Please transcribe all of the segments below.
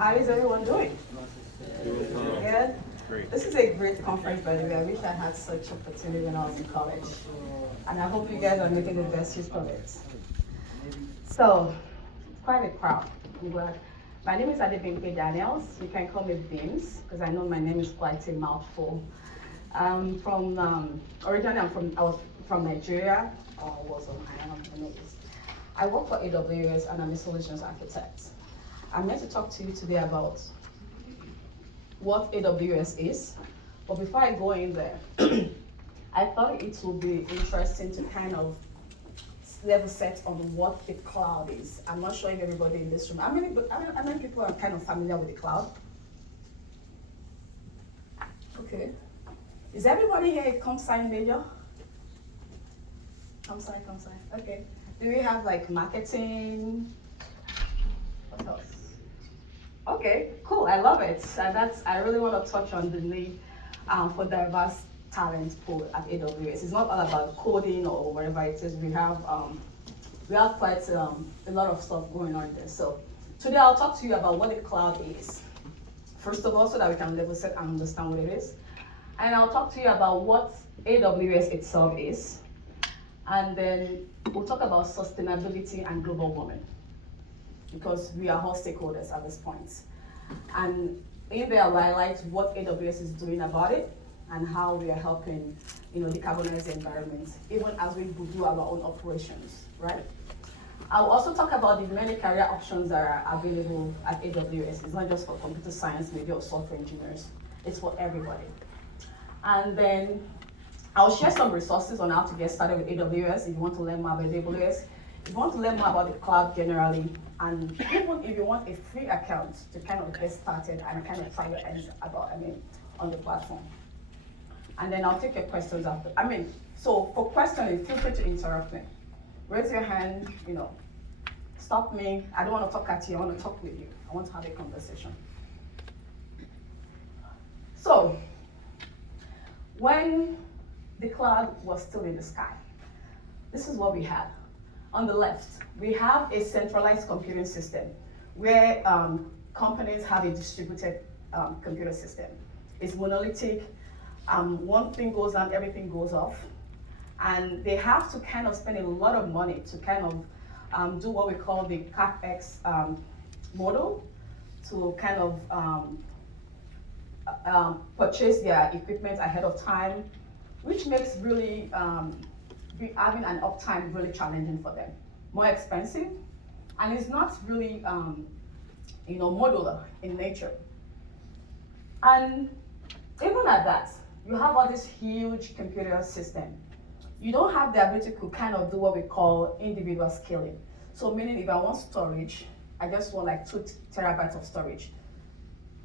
How is everyone doing? Good? Great. This is a great conference, by the way. I wish I had such opportunity when I was in college. And I hope you guys are making the best use of it. So, quite a crowd. I'm glad. My name is Adebimpe Daniels. You can call me Beams, because I know my name is quite a mouthful. Originally I was from Nigeria, or I am. I work for AWS and I'm a solutions architect. I'm here to talk to you today about what AWS is. But before I go in there, I thought it would be interesting to kind of level set on what the cloud is. I'm not sure if everybody in this room, how many people are kind of familiar with the cloud? Okay. Is everybody here a comp-sci major? Comp-sci. Okay. Do we have like marketing? What else? Okay, cool. I love it. I really want to touch on the need for diverse talent pool at AWS. It's not all about coding or whatever it is. We have quite a lot of stuff going on there. So today I'll talk to you about what the cloud is. First of all, so that we can level set and understand what it is. And I'll talk to you about what AWS itself is. And then we'll talk about sustainability and global warming, because we are all stakeholders at this point. And in there, I'll highlight what AWS is doing about it and how we are helping, decarbonize the environment, even as we do our own operations, right? I'll also talk about the many career options that are available at AWS. It's not just for computer science, maybe, or software engineers. It's for everybody. And then I'll share some resources on how to get started with AWS if you want to learn more about AWS. If you want to learn more about the cloud generally, and even if you want a free account to kind of get started and kind of try your hands on the platform. And then I'll take your questions after. So for questioning, feel free to interrupt me. Raise your hand, stop me. I don't want to talk at you, I want to talk with you. I want to have a conversation. So, when the cloud was still in the sky, this is what we had. On the left, we have a centralized computing system where companies have a distributed computer system. It's monolithic. One thing goes down, everything goes off. And they have to kind of spend a lot of money to kind of do what we call the CapEx model, to kind of purchase their equipment ahead of time, which makes really having an uptime really challenging for them. More expensive, and it's not really modular in nature. And even at that, you have all this huge computer system. You don't have the ability to kind of do what we call individual scaling. So meaning if I want storage, I just want like 2 terabytes of storage.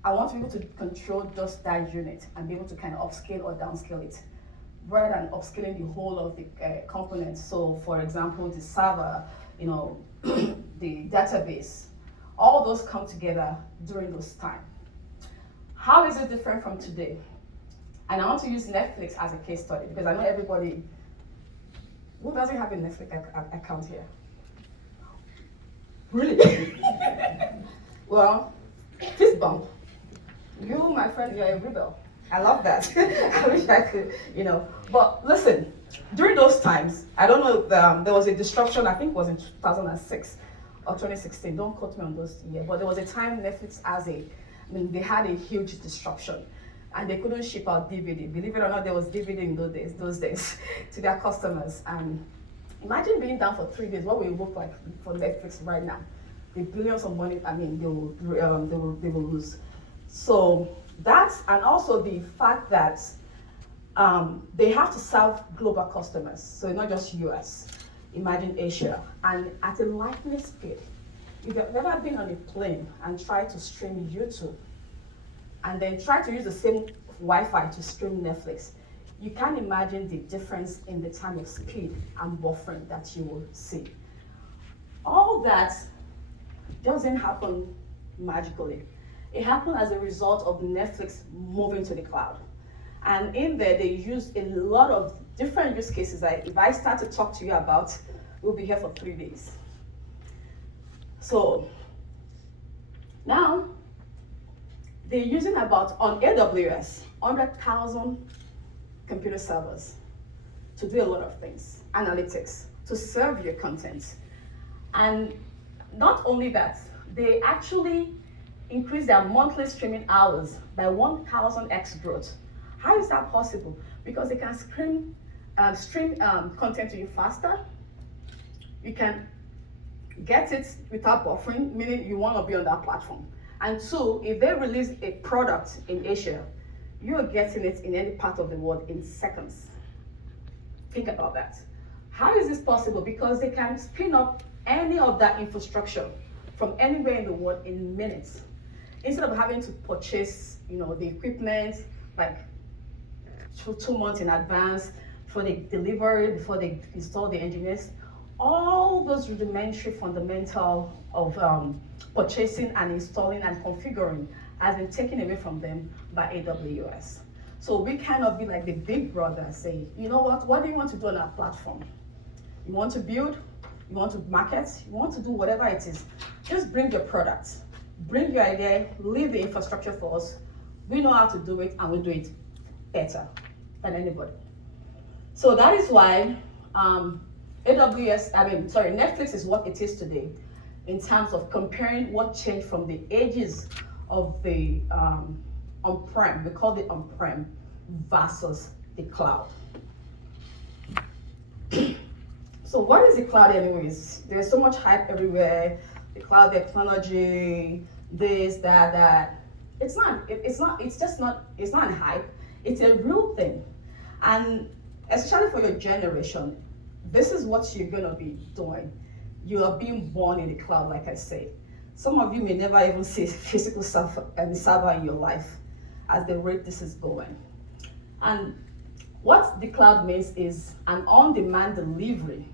I want to be able to control just that unit and be able to kind of upscale or downscale it, rather than upscaling the whole of the components. So for example, the server, the database, all those come together during those times. How is it different from today? And I want to use Netflix as a case study, because I know everybody, who doesn't have a Netflix account here? Really? Well, fist bump. You, my friend, you're a rebel. I love that. I wish I could, But listen, during those times, I don't know if there was a disruption, I think it was in 2006 or 2016, don't quote me on those years, but there was a time Netflix they had a huge disruption and they couldn't ship out DVD. Believe it or not, there was DVD in those days to their customers. And imagine being down for 3 days, what will it look like for Netflix right now? The billions of money, they will lose. So that's, and also the fact that they have to serve global customers, so not just US, imagine Asia, and at a lightning speed. If you've ever been on a plane and tried to stream YouTube, and then try to use the same Wi-Fi to stream Netflix, you can imagine the difference in the time of speed and buffering that you will see. All that doesn't happen magically. It happened as a result of Netflix moving to the cloud. And in there, they use a lot of different use cases that if I start to talk to you about, we'll be here for 3 days. So now, they're using about, on AWS, 100,000 computer servers to do a lot of things, analytics, to serve your content. And not only that, they actually increase their monthly streaming hours by 1,000x growth. How is that possible? Because they can stream content to you faster. You can get it without buffering, meaning you want to be on that platform. And two, if they release a product in Asia, you're getting it in any part of the world in seconds. Think about that. How is this possible? Because they can spin up any of that infrastructure from anywhere in the world in minutes. Instead of having to purchase, the equipment like 2 months in advance for the delivery, before they install the engineers, all those rudimentary fundamental of purchasing and installing and configuring has been taken away from them by AWS. So we cannot be like the big brother and say, you know what do you want to do on our platform? You want to build, you want to market, you want to do whatever it is, just bring your product, bring your idea, leave the infrastructure for us. We know how to do it and we do it better than anybody. So that is why Netflix is what it is today in terms of comparing what changed from the ages of the on-prem, we call it on-prem, versus the cloud. So what is the cloud anyways? There's so much hype everywhere, the cloud technology, this, that. It's not a hype, it's a real thing. And especially for your generation, this is what you're gonna be doing. You are being born in the cloud, like I say. Some of you may never even see a physical server in your life as the rate this is going. And what the cloud means is an on-demand delivery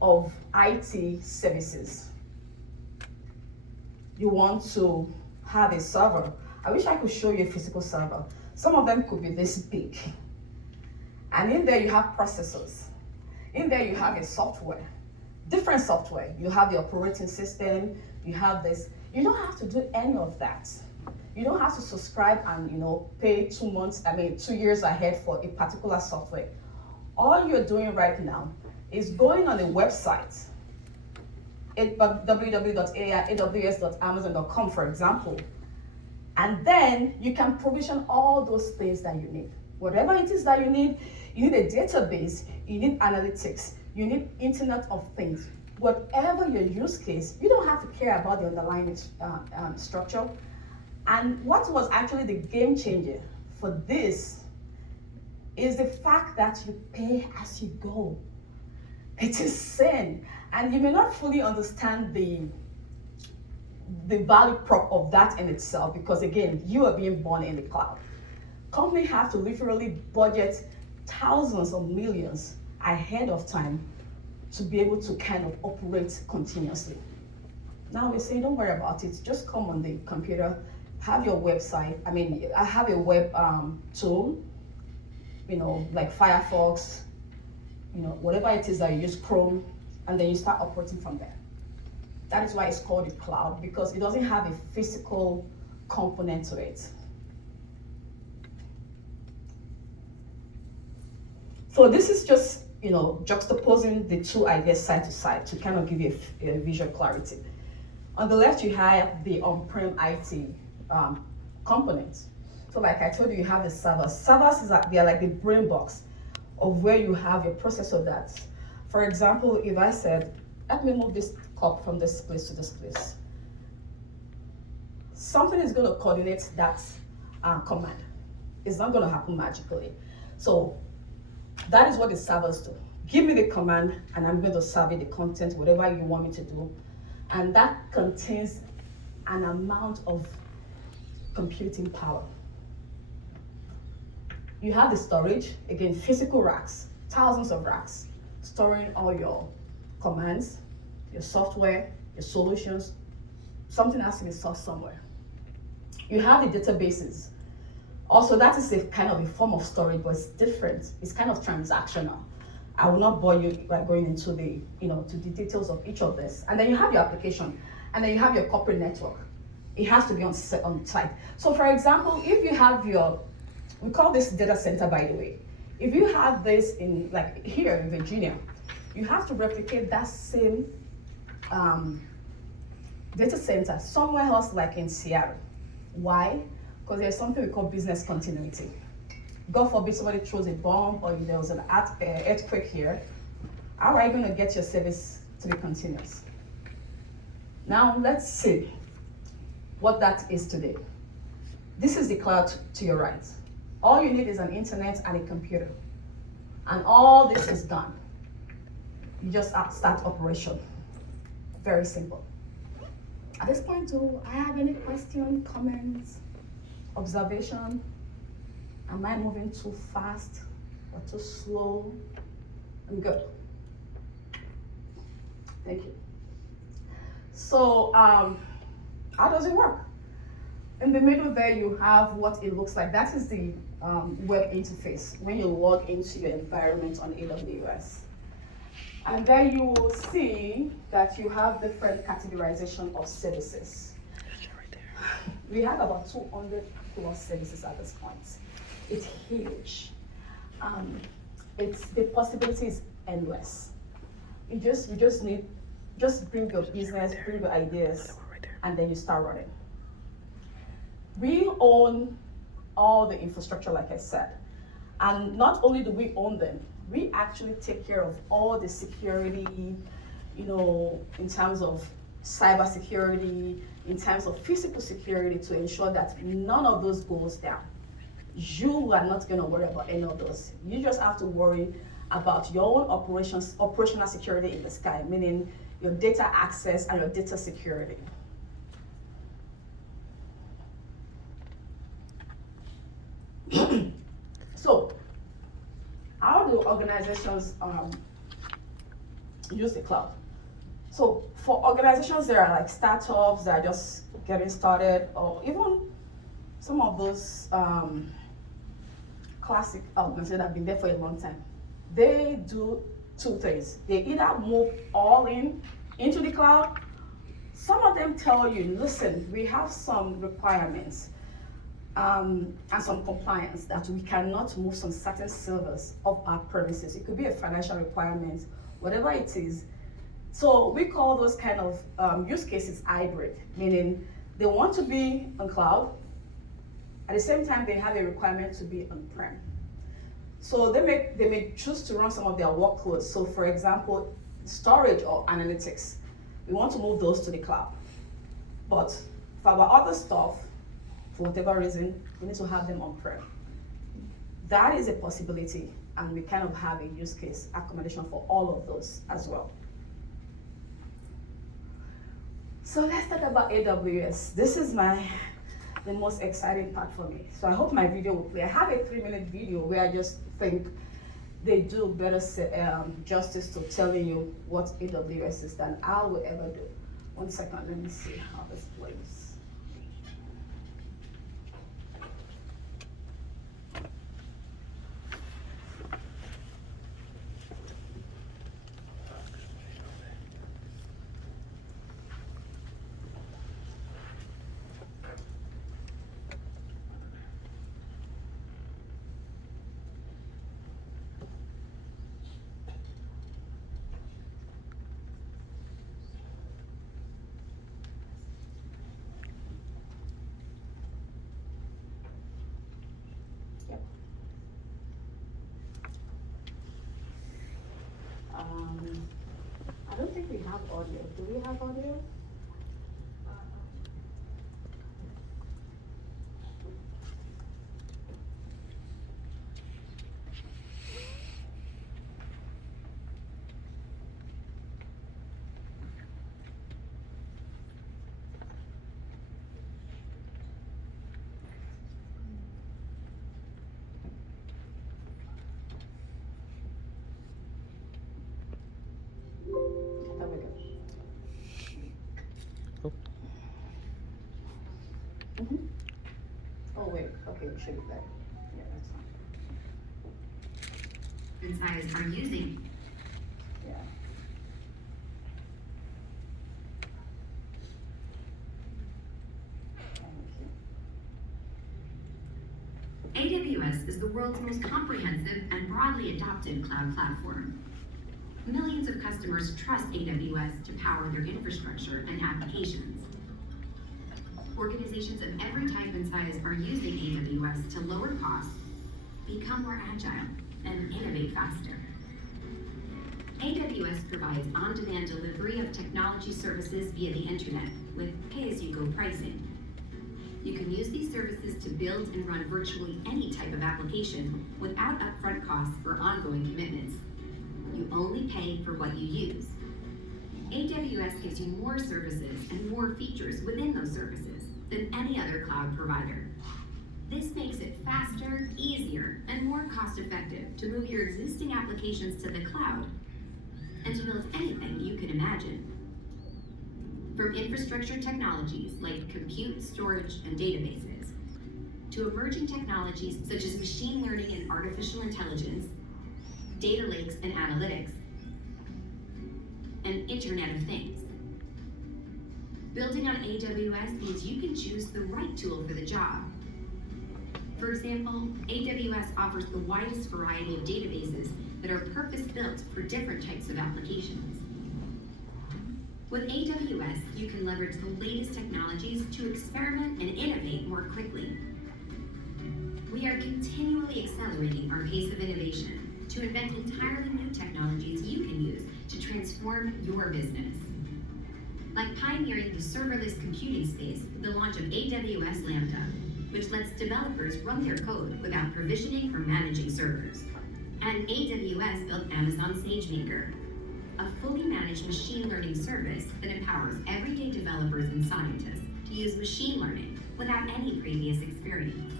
of IT services. You want to have a server. I wish I could show you a physical server. Some of them could be this big. And in there you have processors. In there you have a software, different software. You have the operating system, you have this. You don't have to do any of that. You don't have to subscribe and pay 2 years ahead for a particular software. All you're doing right now is going on a website, www.aws.amazon.com, for example, and then you can provision all those things that you need. Whatever it is that you need a database, you need analytics, you need Internet of Things. Whatever your use case, you don't have to care about the underlying structure. And what was actually the game changer for this is the fact that you pay as you go. It is sin. And you may not fully understand the value prop of that in itself, because again, you are being born in the cloud. Companies have to literally budget thousands of millions ahead of time to be able to kind of operate continuously. Now we're saying, don't worry about it. Just come on the computer, have your website. I have a web tool, like Firefox, whatever it is that you use, Chrome, and then you start operating from there. That is why it's called the cloud, because it doesn't have a physical component to it. So this is just, juxtaposing the two ideas side to side to kind of give you a visual clarity. On the left, you have the on-prem IT components. So like I told you, you have the servers. Servers, they're like the brain box of where you have your processor that. For example, if I said, let me move this cup from this place to this place, something is going to coordinate that command. It's not going to happen magically. So that is what the servers do. Give me the command and I'm going to serve you the content, whatever you want me to do. And that contains an amount of computing power. You have the storage, again, physical racks, thousands of racks, storing all your commands, your software, your solutions. Something has to be stored somewhere. You have the databases. Also, that is a kind of a form of storage, but it's different. It's kind of transactional. I will not bore you by going into to the details of each of this. And then you have your application, and then you have your corporate network. it has to be on site. So for example, if you have we call this data center, by the way. If you have this in, like here in Virginia, you have to replicate that same data center somewhere else, like in Seattle. Why? Because there's something we call business continuity. God forbid somebody throws a bomb or there was an earthquake here. How are you going to get your service to be continuous? Now let's see what that is today. This is the cloud to your right. All you need is an internet and a computer. And all this is done. You just start operation. Very simple. At this point, do I have any question, comments, observation? Am I moving too fast or too slow? I'm good. Thank you. So how does it work? In the middle there, you have what it looks like. That is the web interface when you log into your environment on AWS. And then you will see that you have different categorization of services. Right there. We have about 200 plus services at this point. It's huge. The possibility is endless. You just need, bring your business, bring your ideas, and then you start running. We own all the infrastructure, like I said. And not only do we own them, we actually take care of all the security, in terms of cyber security, in terms of physical security, to ensure that none of those goes down. You are not going to worry about any of those. You just have to worry about your own operational security in the sky, meaning your data access and your data security. So, how do organizations use the cloud? So for organizations, there are like startups that are just getting started, or even some of those classic organizations that have been there for a long time. They do two things. They either move all into the cloud. Some of them tell you, listen, we have some requirements and some compliance that we cannot move some certain servers off our premises. It could be a financial requirement, whatever it is. So we call those kind of use cases hybrid, meaning they want to be on cloud. At the same time, they have a requirement to be on-prem. So they may choose to run some of their workloads. So for example, storage or analytics, we want to move those to the cloud. But for our other stuff, for whatever reason, we need to have them on-prem. That is a possibility, and we kind of have a use case accommodation for all of those as well. So let's talk about AWS. This is the most exciting part for me. So I hope my video will play. I have a 3-minute video where I just think they do better justice to telling you what AWS is than I will ever do. 1 second, let me see how this plays. I don't think we have audio. Do we have audio? Oh wait, okay, we should be there. Yeah, that's fine. Insiders are using. Yeah. AWS is the world's most comprehensive and broadly adopted cloud platform. Millions of customers trust AWS to power their infrastructure and applications. Organizations of every type and size are using AWS to lower costs, become more agile, and innovate faster. AWS provides on-demand delivery of technology services via the internet with pay-as-you-go pricing. You can use these services to build and run virtually any type of application without upfront costs or ongoing commitments. You only pay for what you use. AWS gives you more services and more features within those services than any other cloud provider. This makes it faster, easier, and more cost-effective to move your existing applications to the cloud and to build anything you can imagine. From infrastructure technologies like compute, storage, and databases, to emerging technologies such as machine learning and artificial intelligence, data lakes and analytics, and Internet of Things. Building on AWS means you can choose the right tool for the job. For example, AWS offers the widest variety of databases that are purpose-built for different types of applications. With AWS, you can leverage the latest technologies to experiment and innovate more quickly. We are continually accelerating our pace of innovation to invent entirely new technologies you can use to transform your business. Like pioneering the serverless computing space with the launch of AWS Lambda, which lets developers run their code without provisioning or managing servers. And AWS built Amazon SageMaker, a fully managed machine learning service that empowers everyday developers and scientists to use machine learning without any previous experience.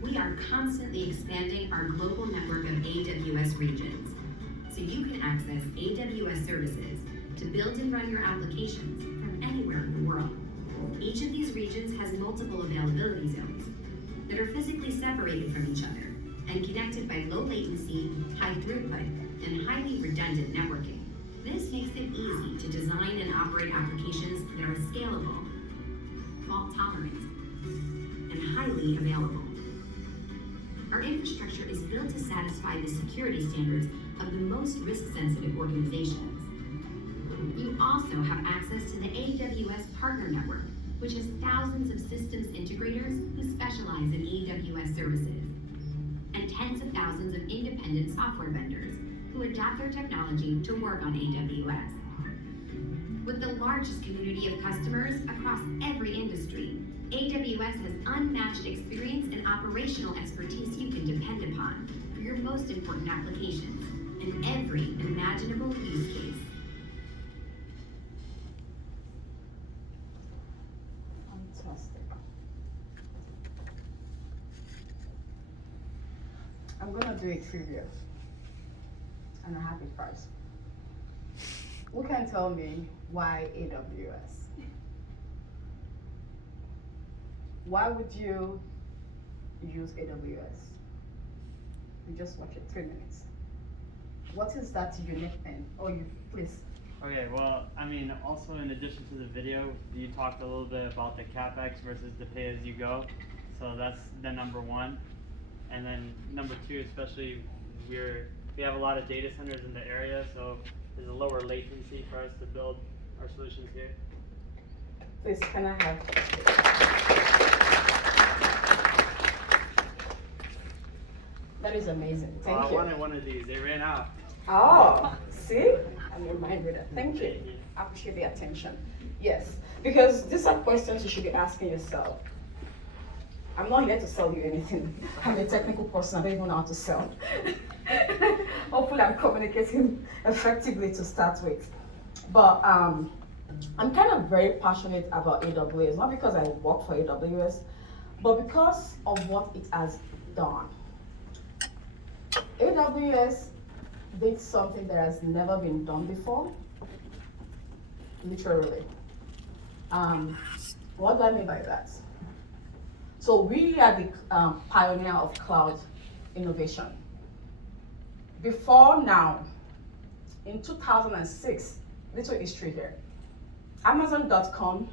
We are constantly expanding our global network of AWS regions, so you can access AWS services to build and run your applications from anywhere in the world. Each of these regions has multiple availability zones that are physically separated from each other and connected by low latency, high throughput, and highly redundant networking. This makes it easy to design and operate applications that are scalable, fault tolerant, and highly available. Our infrastructure is built to satisfy the security standards of the most risk-sensitive organizations. You also have access to the AWS Partner Network, which has thousands of systems integrators who specialize in AWS services, and tens of thousands of independent software vendors who adapt their technology to work on AWS. With the largest community of customers across every industry, AWS has unmatched experience and operational expertise you can depend upon for your most important applications in every imaginable use case. Fantastic. I'm gonna do a trivia and a happy prize. Who can tell me why AWS? Why would you use AWS? You just watch it 3 minutes. What is that unique thing? Oh, you please. Okay, well, I mean, also in addition to the video, you talked a little bit about the CapEx versus the pay-as-you-go. So that's the number one. And then number two, especially we have a lot of data centers in the area, so there's a lower latency for us to build our solutions here. Please, can I have? That is amazing. Thank you. I wanted one of these. They ran out. Oh, see? I'm reminded that. Thank you. I appreciate the attention. Yes, because these are questions you should be asking yourself. I'm not here to sell you anything. I'm a technical person. I don't even know how to sell. Hopefully, I'm communicating effectively to start with. But I'm kind of very passionate about AWS, not because I work for AWS, but because of what it has done. AWS did something that has never been done before, literally. What do I mean by that? So we are the pioneer of cloud innovation. Before now, in 2006, little history here, Amazon.com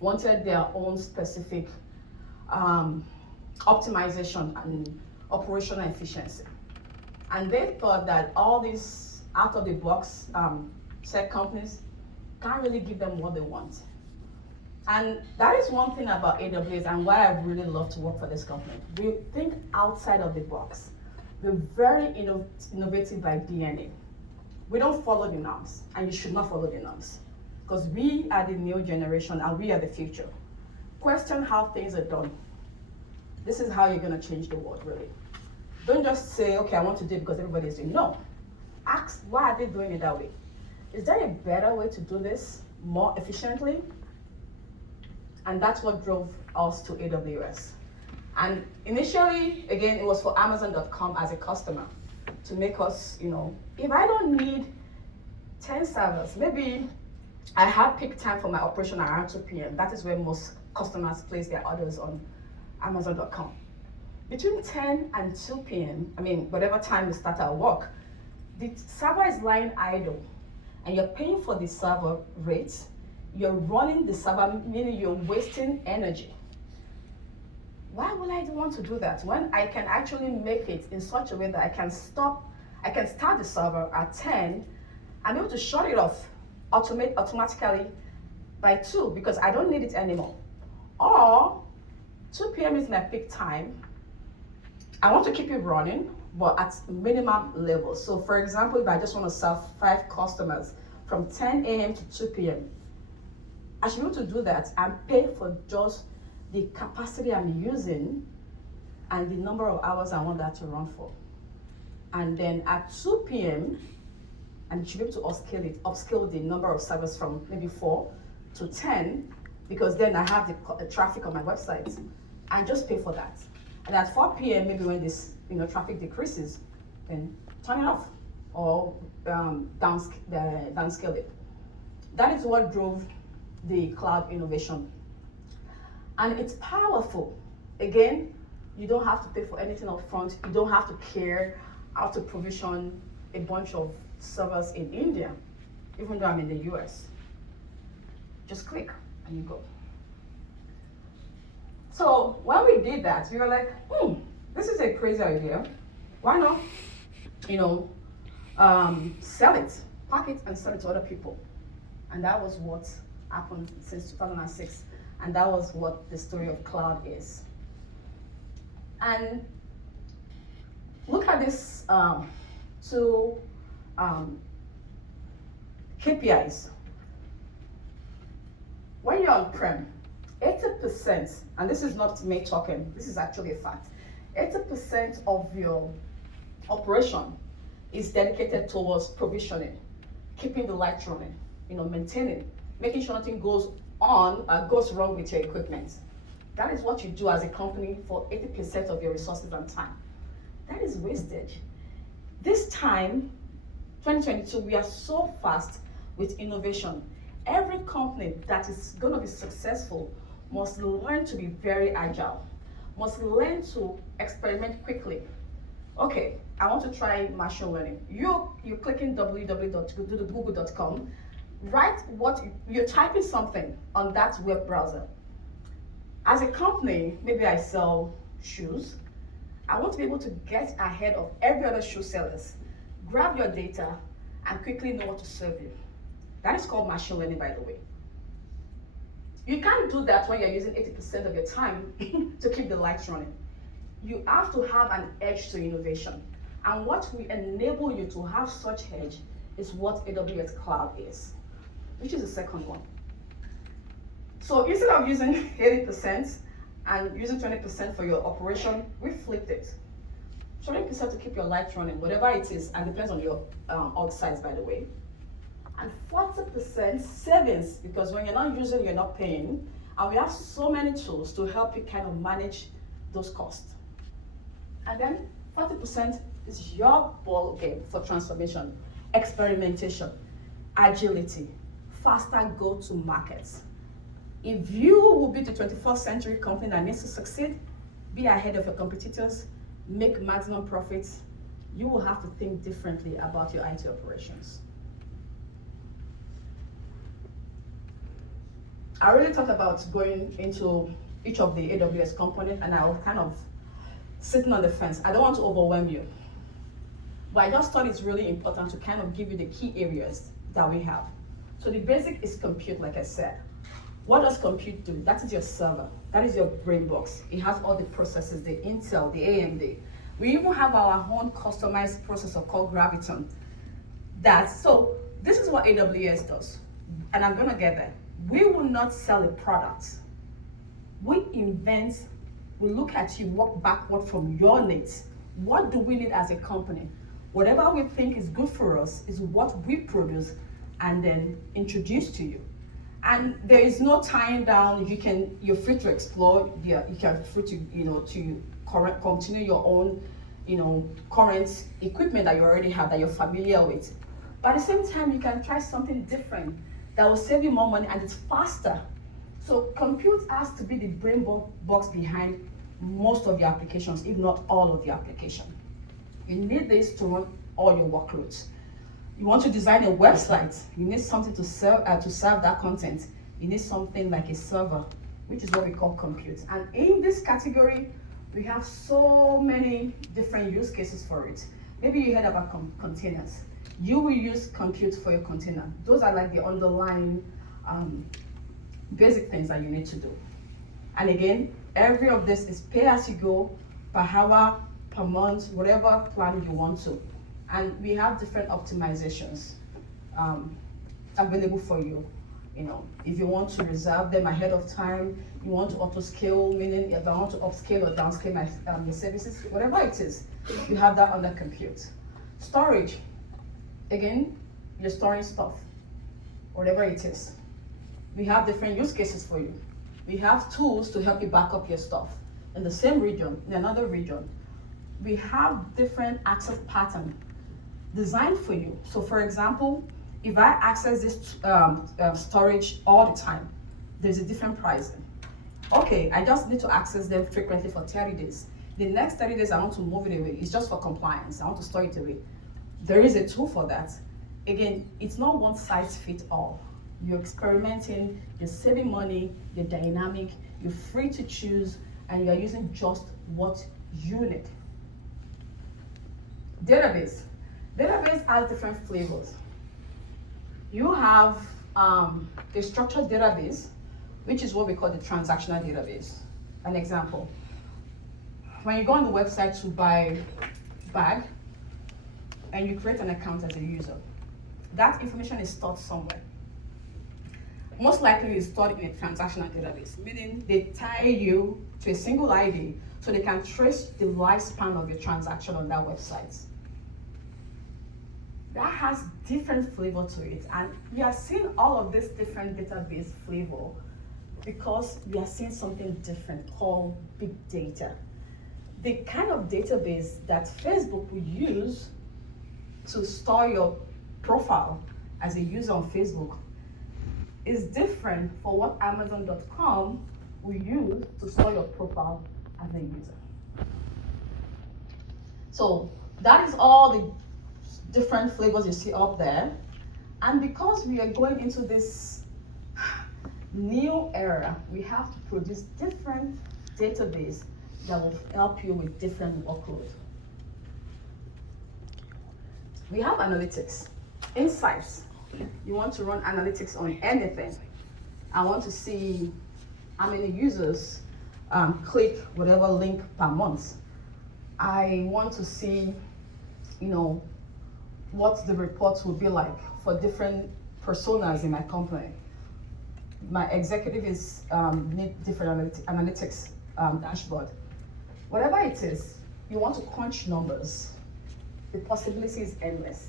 wanted their own specific optimization and operational efficiency. And they thought that all these out-of-the-box tech companies can't really give them what they want. And that is one thing about AWS and why I really love to work for this company. We think outside of the box. We're very innovative by DNA. We don't follow the norms, and you should not follow the norms, because we are the new generation and we are the future. Question how things are done. This is how you're going to change the world, really. Don't just say, okay, I want to do it because everybody is doing it. No. Ask, why are they doing it that way? Is there a better way to do this more efficiently? And that's what drove us to AWS. And initially, again, it was for Amazon.com as a customer to make us, if I don't need 10 servers, maybe I have peak time for my operation around 2 p.m. That is where most customers place their orders on Amazon.com. Between 10 and 2 p.m., whatever time you start our work, the server is lying idle and you're paying for the server rates, you're running the server, meaning you're wasting energy. Why would I want to do that when I can actually make it in such a way that I can start the server at 10, I'm able to shut it off automatically by 2 because I don't need it anymore. Or 2 p.m. is my peak time. I want to keep it running, but at minimum level. So for example, if I just want to serve 5 customers from 10 a.m. to 2 p.m., I should be able to do that and pay for just the capacity I'm using and the number of hours I want that to run for. And then at 2 p.m., and you should be able to upscale the number of servers from maybe 4 to 10, because then I have the traffic on my website, and just pay for that. And at 4 p.m., maybe when this traffic decreases, then turn it off or downscale it. That is what drove the cloud innovation. And it's powerful. Again, you don't have to pay for anything up front. You don't have to care how to provision a bunch of servers in India, even though I'm in the US. Just click and you go. So when we did that, we were like, this is a crazy idea. Why not, sell it, pack it and sell it to other people. And that was what happened since 2006. And that was what the story of cloud is. And look at this 2 KPIs. When you're on-prem, 80%, and this is not me talking, this is actually a fact, 80% of your operation is dedicated towards provisioning, keeping the lights running, maintaining, making sure nothing goes wrong with your equipment. That is what you do as a company for 80% of your resources and time. That is wastage. This time, 2022, we are so fast with innovation. Every company that is going to be successful must learn to be very agile, must learn to experiment quickly. Okay, I want to try machine learning. You're clicking www.google.com, you're typing something on that web browser. As a company, maybe I sell shoes. I want to be able to get ahead of every other shoe sellers, grab your data, and quickly know what to serve you. That is called machine learning, by the way. You can't do that when you're using 80% of your time to keep the lights running. You have to have an edge to innovation. And what will enable you to have such edge is what AWS Cloud is, which is the second one. So instead of using 80% and using 20% for your operation, we flipped it. 20% to keep your lights running, whatever it is, and depends on your org size, by the way. And 40% savings, because when you're not using, you're not paying. And we have so many tools to help you kind of manage those costs. And then 40% is your ball game for transformation, experimentation, agility, faster go-to markets. If you will be the 21st century company that needs to succeed, be ahead of your competitors, make maximum profits, you will have to think differently about your IT operations. I already talked about going into each of the AWS components, and I'll kind of sitting on the fence. I don't want to overwhelm you, but I just thought it's really important to kind of give you the key areas that we have. So the basic is compute, like I said. What does compute do? That is your server. That is your brain box. It has all the processes, the Intel, the AMD. We even have our own customized processor called Graviton. So this is what AWS does, and I'm gonna get there. We will not sell a product. We invent, we look at you, work backward from your needs. What do we need as a company? Whatever we think is good for us is what we produce and then introduce to you. And there is no tying down. You're free to explore. You can free to continue your own, current equipment that you already have that you're familiar with. But at the same time, you can try something different that will save you more money and it's faster. So compute has to be the brain box behind most of the applications, if not all of the application. You need this to run all your workloads. You want to design a website, you need something to serve that content. You need something like a server, which is what we call compute. And in this category, we have so many different use cases for it. Maybe you heard about containers. You will use compute for your container. Those are like the underlying basic things that you need to do. And again, every of this is pay as you go, per hour, per month, whatever plan you want to. And we have different optimizations available for you. If you want to reserve them ahead of time, you want to auto scale, meaning if I want to upscale or downscale my services, whatever it is, you have that under compute. Storage, again, you're storing stuff, whatever it is. We have different use cases for you. We have tools to help you back up your stuff in the same region, in another region. We have different access patterns designed for you. So for example, if I access this storage all the time, there's a different pricing. Okay, I just need to access them frequently for 30 days. The next 30 days I want to move it away. It's just for compliance. I want to store it away. There is a tool for that. Again, it's not one size fits all. You're experimenting, you're saving money, you're dynamic, you're free to choose, and you're using just what you need. Database. Database has different flavors. You have a structured database, which is what we call the transactional database. An example, when you go on the website to buy bag, and you create an account as a user, that information is stored somewhere. Most likely it's stored in a transactional database, meaning they tie you to a single ID so they can trace the lifespan of your transaction on that website. That has different flavor to it, and we are seeing all of this different database flavor because we are seeing something different called big data. The kind of database that Facebook will use to store your profile as a user on Facebook is different for what Amazon.com will use to store your profile as a user. So that is all the different flavors you see up there. And because we are going into this new era, we have to produce different database that will help you with different workloads. We have analytics, insights. You want to run analytics on anything. I want to see how many users click whatever link per month. I want to see, what the reports will be like for different personas in my company. My executive need different analytics dashboard. Whatever it is, you want to crunch numbers. The possibility is endless.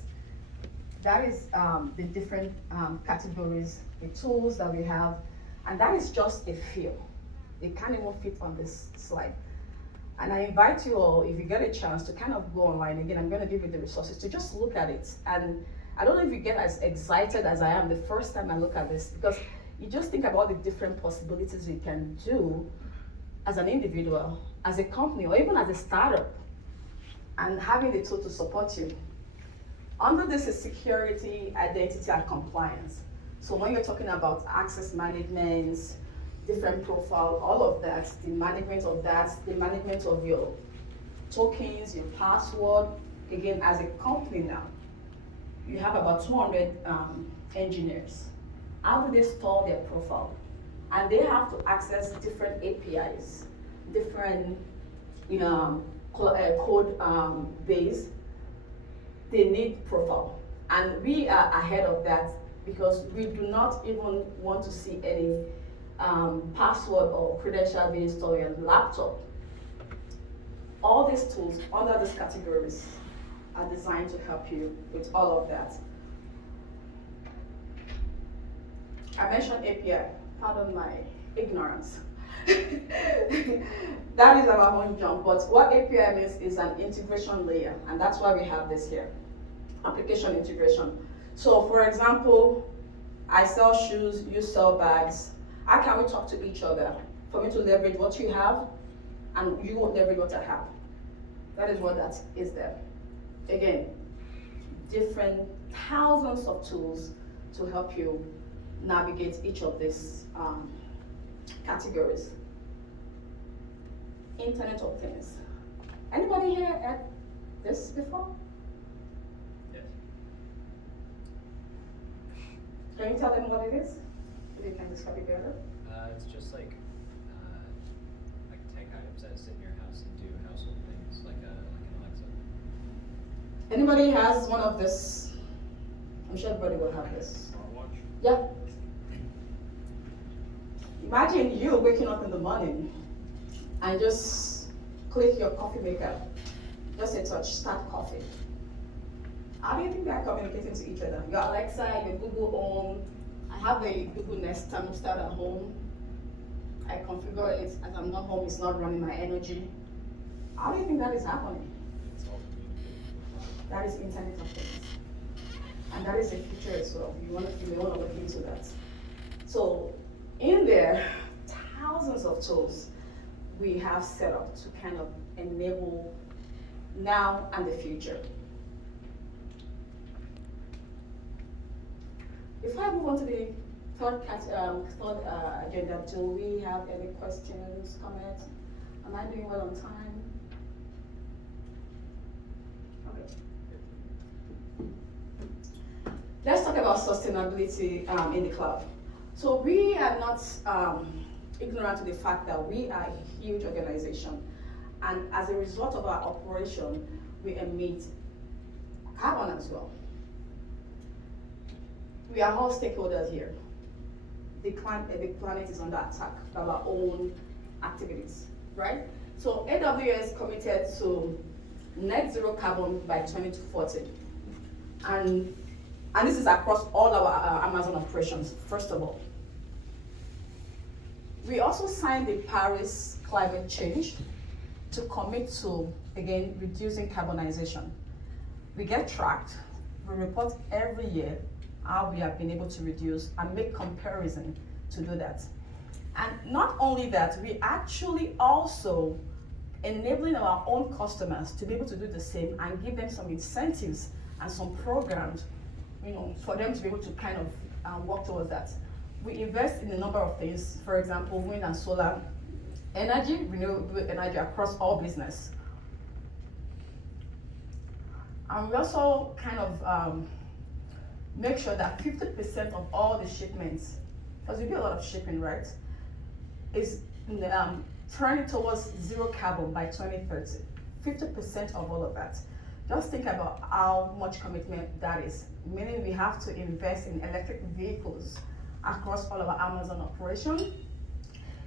That is the different categories, the tools that we have, and that is just a few. It can't even fit on this slide. And I invite you all, if you get a chance, to kind of go online. Again, I'm going to give you the resources to just look at it. And I don't know if you get as excited as I am the first time I look at this, because you just think about the different possibilities you can do as an individual, as a company, or even as a startup, and having the tool to support you. Under this is security, identity, and compliance. So when you're talking about access management, different profile, all of that, the management of your tokens, your password. Again, as a company now, you have about 200 engineers. How do they store their profile? And they have to access different APIs, different code base. They need profile. And we are ahead of that because we do not even want to see any password or credential being stored on your laptop. All these tools under these categories are designed to help you with all of that. I mentioned API, pardon my ignorance. That is our own jump, but what API means is an integration layer, and that's why we have this here, application integration. So for example, I sell shoes, you sell bags. How can we talk to each other for me to leverage what you have and you won't leverage what I have? That is what that is there. Again, different thousands of tools to help you navigate each of these categories. Internet of Things. Anybody here at this before? Yes. Can you tell them what it is? If you can describe it better. It's just like tech items that sit in your house and do household things, like an Alexa. Anybody has one of this? I'm sure everybody will have this. Smartwatch. Yeah. Imagine you waking up in the morning and just click your coffee maker. Just a touch, start coffee. How do you think they are communicating to each other? Your Alexa, your Google Home. I have a Google Nest thermostat at home. I configure it as I'm not home, it's not running my energy. How do you think that is happening? It's all communicated. That is Internet of Things. And that is the future as well. You may want to look into that. So in there, thousands of tools we have set up to kind of enable now and the future. Before I move on to the third agenda, do we have any questions, comments? Am I doing well on time? Okay. Let's talk about sustainability in the cloud. So we are not ignorant to the fact that we are a huge organization, and as a result of our operation, we emit carbon as well. We are all stakeholders here. The planet is under attack by our own activities, right? So AWS committed to net zero carbon by 2040, and this is across all our Amazon operations, first of all. We also signed the Paris climate change to commit to, again, reducing carbonization. We get tracked, we report every year how we have been able to reduce and make comparison to do that. And not only that, we actually also enabling our own customers to be able to do the same and give them some incentives and some programs, for them to be able to kind of work towards that. We invest in a number of things, for example, wind and solar energy, renewable energy across all business. And we also kind of make sure that 50% of all the shipments, because we do a lot of shipping, right, is turning towards zero carbon by 2030. 50% of all of that. Just think about how much commitment that is, meaning we have to invest in electric vehicles across all of our Amazon operation.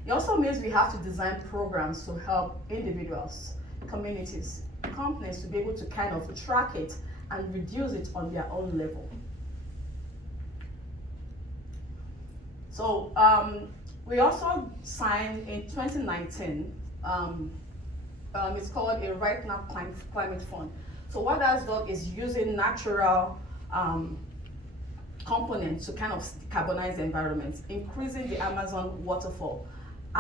It also means we have to design programs to help individuals, communities, companies to be able to kind of track it and reduce it on their own level. So we also signed in 2019, it's called a Right Now Climate Fund. So what that's done is using natural components to kind of decarbonize the environment, increasing the Amazon waterfall, the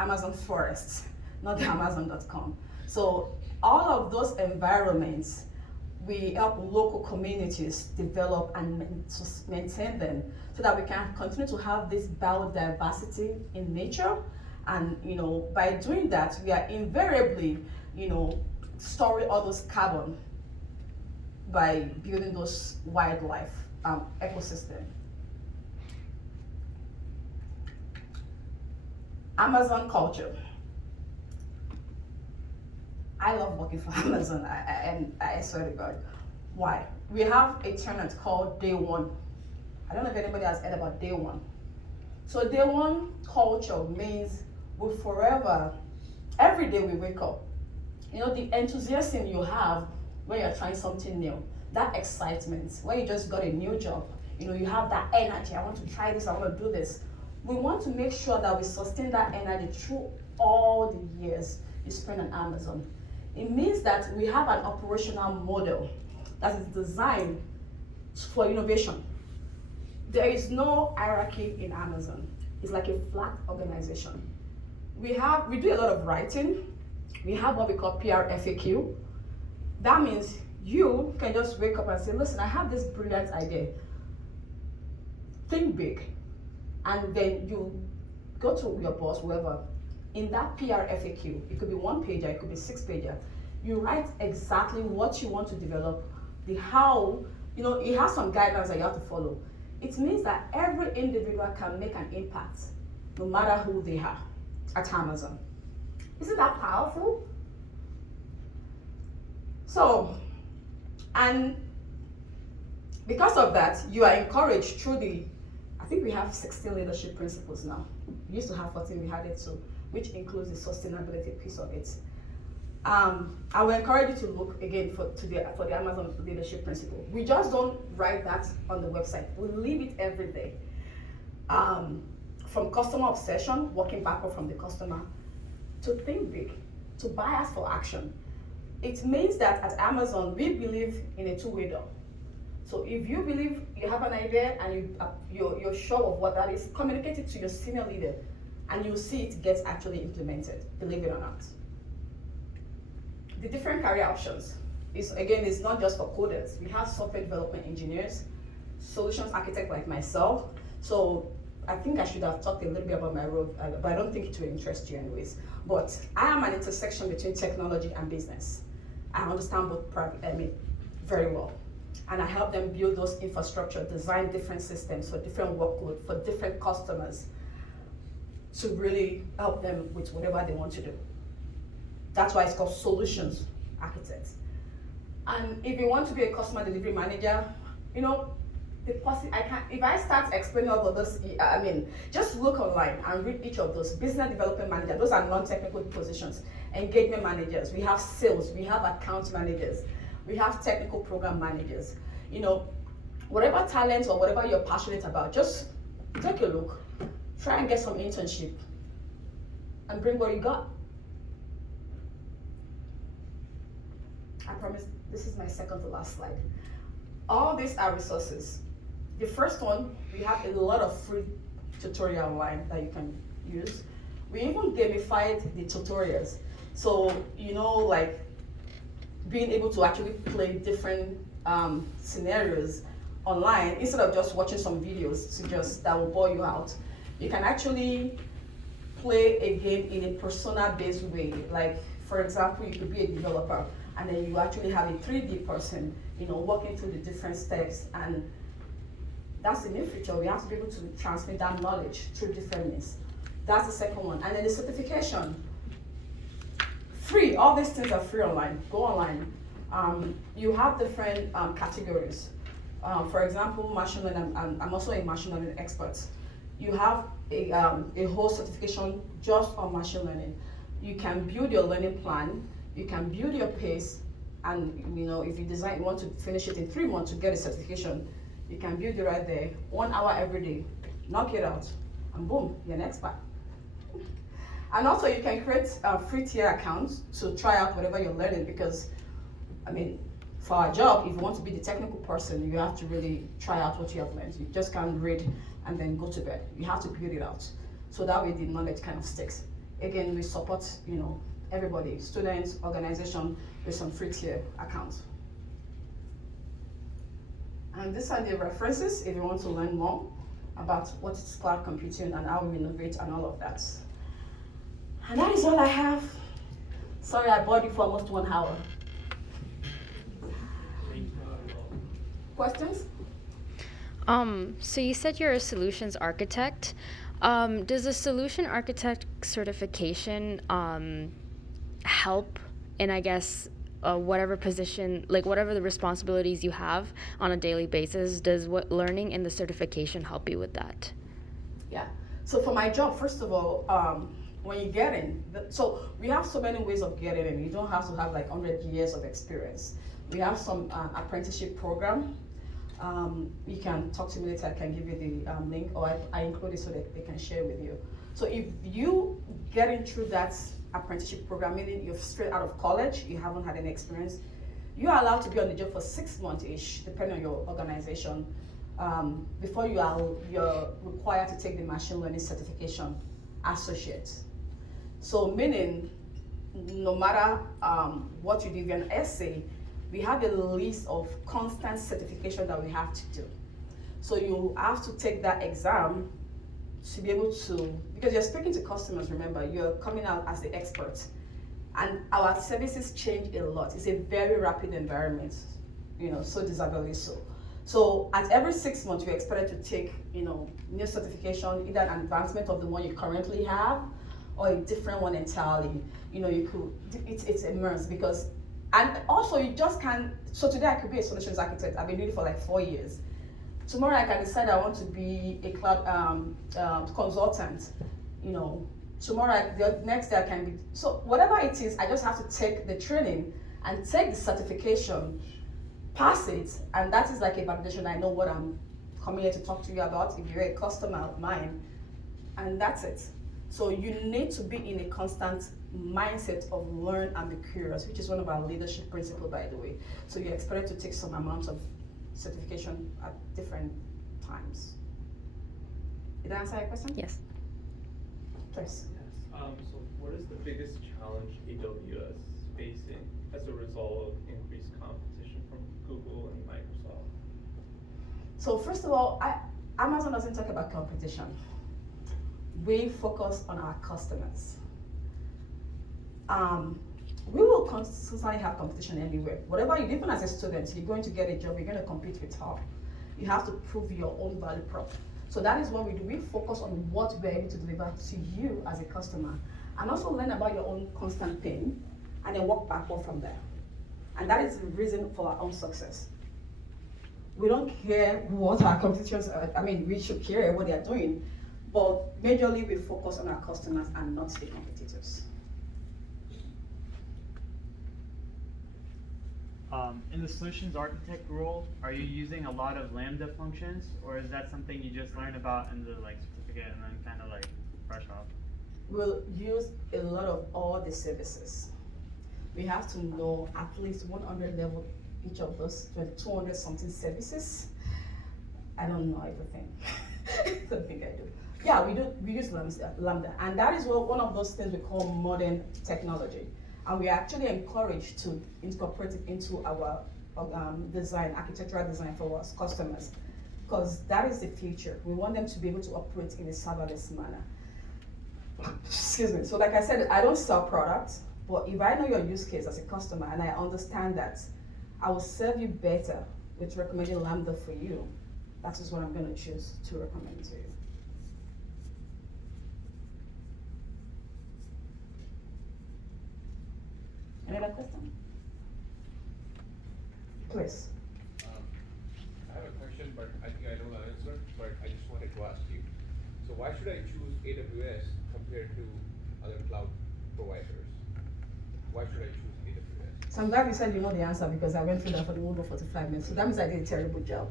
Amazon forests, not the Amazon.com. So all of those environments we help local communities develop and maintain them so that we can continue to have this biodiversity in nature. And by doing that, we are invariably, storing all those carbon by building those wildlife ecosystem. Amazon culture. I love working for Amazon, and I swear to God. Why? We have a term that's called day one. I don't know if anybody has heard about day one. So day one culture means we forever, every day we wake up, the enthusiasm you have when you're trying something new, that excitement, when you just got a new job, you have that energy, I want to try this, I want to do this. We want to make sure that we sustain that energy through all the years you spend on Amazon. It means that we have an operational model that is designed for innovation. There is no hierarchy in Amazon. It's like a flat organization. We do a lot of writing. We have what we call PR FAQ. That means you can just wake up and say, listen, I have this brilliant idea. Think big. And then you go to your boss, whoever, in that PR FAQ, it could be 1 pager, it could be 6 pager. You write exactly what you want to develop, the how, it has some guidelines that you have to follow. It means that every individual can make an impact, no matter who they are, at Amazon. Isn't that powerful? So, and because of that, you are encouraged through I think we have 16 leadership principles now. We used to have 14, we had it too, which includes the sustainability piece of it. I will encourage you to look again for the Amazon leadership principle. We just don't write that on the website. We live it every day. From customer obsession, working backward from the customer, to think big, to bias for action. It means that at Amazon, we believe in a two-way door. So if you believe you have an idea and you're sure of what that is, communicate it to your senior leader and you'll see it gets actually implemented, believe it or not. The different career options is not just for coders. We have software development engineers, solutions architects like myself. So I think I should have talked a little bit about my role, but I don't think it will interest you anyways. But I am an intersection between technology and business. I understand both very well. And I help them build those infrastructure, design different systems for different workload, for different customers, to really help them with whatever they want to do. That's why it's called solutions architects. And if you want to be a customer delivery manager, if I start explaining all of this, just look online and read each of those. Business development manager, those are non-technical positions. Engagement managers, we have sales, we have account managers, we have technical program managers. Whatever talent or whatever you're passionate about, just take a look, try and get some internship, and bring what you got. I promise this is my second to last slide. All these are resources. The first one, we have a lot of free tutorial online that you can use. We even gamified the tutorials. So, like being able to actually play different scenarios online instead of just watching some videos that will bore you out. You can actually play a game in a persona-based way. Like, for example, you could be a developer and then you actually have a 3D person, walking through the different steps, and that's the new feature. We have to be able to transmit that knowledge through different means. That's the second one. And then the certification. Free, all these things are free online. Go online. You have different categories. For example, machine learning, I'm also a machine learning expert. You have a whole certification just on machine learning. You can build your learning plan, you can build your pace, and if you want to finish it in 3 months to get a certification, you can build it right there, 1 hour every day, knock it out, and boom, you're an expert. And also you can create free tier accounts to try out whatever you're learning, because for our job, if you want to be the technical person, you have to really try out what you have learned. You just can't read and then go to bed. You have to build it out. So that way the knowledge kind of sticks. Again, we support, everybody, students, organization, with some free tier accounts. And these are the references if you want to learn more about what is cloud computing and how we innovate and all of that. And that is all I have. Sorry, I bored you for almost 1 hour. Questions? So you said you're a solutions architect. Does a solution architect certification help in, I guess, whatever position, like whatever the responsibilities you have on a daily basis? Does what learning in the certification help you with that? Yeah. So for my job, first of all, when you get in, so we have so many ways of getting in. You don't have to have like 100 years of experience. We have some apprenticeship program. You can talk to me later. I can give you the link, or I include it so that they can share with you. So if you get in through that apprenticeship program, meaning you're straight out of college, you haven't had any experience, you are allowed to be on the job for 6 months-ish, depending on your organization, before you're required to take the machine learning certification associate. So meaning, no matter what you do, if you're an essay, we have a list of constant certification that we have to do. So you have to take that exam to be able to, because you're speaking to customers, remember, you're coming out as the expert. And our services change a lot. It's a very rapid environment, so disability so. So at every 6 months, you're expected to take, new certification, either an advancement of the one you currently have, or a different one entirely. It's immersed because, and also you just can't, so today I could be a solutions architect. I've been doing it for like 4 years. Tomorrow I can decide I want to be a cloud consultant, Tomorrow, the next day I can be, so whatever it is, I just have to take the training and take the certification, pass it, and that is like a validation. I know what I'm coming here to talk to you about if you're a customer of mine, and that's it. So you need to be in a constant mindset of learn and be curious, which is one of our leadership principles, by the way. So you're expected to take some amount of certification at different times. Did that answer your question? Yes. Please. So what is the biggest challenge AWS facing as a result of increased competition from Google and Microsoft? So first of all, Amazon doesn't talk about competition. We focus on our customers. We will constantly have competition anywhere. Whatever you do, even as a student, you're going to get a job, you're going to compete with her. You have to prove your own value prop. So that is what we do. We focus on what we're able to deliver to you as a customer, and also learn about your own constant pain, and then work backward from there. And that is the reason for our own success. We don't care what our competitors are. I mean, we should care what they are doing, but majorly we focus on our customers and not the competitors. In the solutions architect role, are you using a lot of Lambda functions, or is that something you just learn about in the certificate and then kind of brush off? We'll use a lot of all the services. We have to know at least 100 level each of those 200 something services. I don't know everything. I don't think I do. Yeah, we use Lambda, and that is one of those things we call modern technology. And we are actually encouraged to incorporate it into our design, architectural design for our customers, because that is the future. We want them to be able to operate in a serverless manner. Excuse me. So like I said, I don't sell products, but if I know your use case as a customer and I understand that, I will serve you better with recommending Lambda for you. That is what I'm going to choose to recommend to you. Any other question? Please. I have a question, but I think I know the answer, but I just wanted to ask you. So why should I choose AWS compared to other cloud providers? Why should I choose AWS? So I'm glad you said you know the answer, because I went through that for the over 45 minutes. So that means I did a terrible job.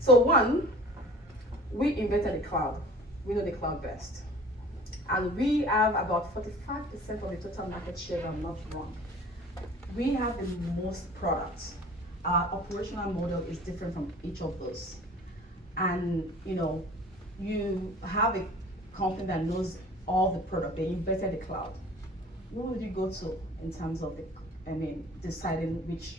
So one, we invented the cloud. We know the cloud best. And we have about 45% of the total market share, if I'm not wrong. We have the most products. Our operational model is different from each of those. And you have a company that knows all the product, they invented the cloud. Who would you go to in terms of deciding which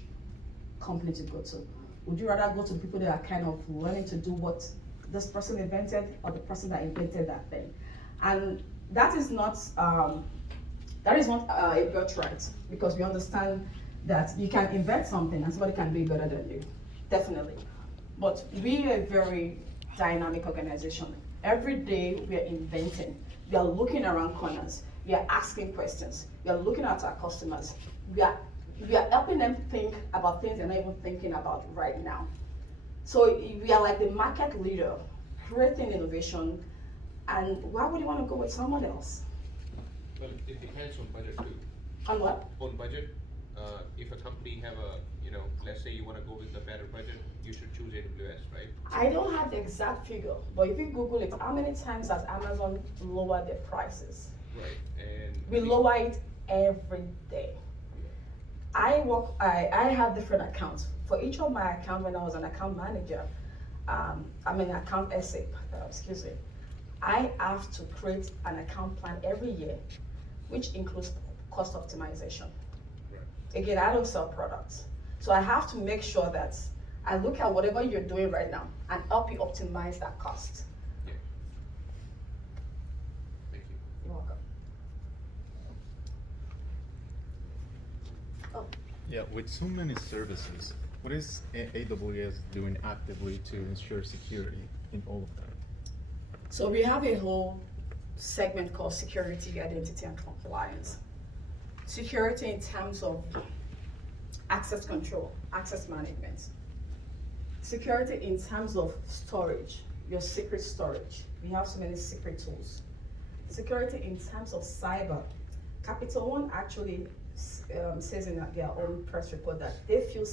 company to go to? Would you rather go to the people that are kind of learning to do what this person invented, or the person that invented that thing? And that is not a birthright, because we understand that you can invent something and somebody can be better than you, definitely. But we are a very dynamic organization. Every day we are inventing. We are looking around corners. We are asking questions. We are looking at our customers. We are helping them think about things they're not even thinking about right now. So we are like the market leader, creating innovation. And why would you want to go with someone else? Well, it depends on budget too. On what? On budget, if a company have a, let's say you wanna go with the better budget, you should choose AWS, right? I don't have the exact figure, but if you Google it, how many times has Amazon lowered their prices? Right, and. We lower it every day. I have different accounts. For each of my accounts, when I was an account manager, account SAP, excuse me, I have to create an account plan every year, which includes cost optimization. Right. Again, I don't sell products. So I have to make sure that I look at whatever you're doing right now and help you optimize that cost. Yeah. Thank you. You're welcome. Oh. Yeah, with so many services, what is AWS doing actively to ensure security in all of them? So we have a whole segment called security, identity, and compliance. Security in terms of access control, access management. Security in terms of storage, your secret storage. We have so many secret tools. Security in terms of cyber. Capital One actually says in their own press report that they feel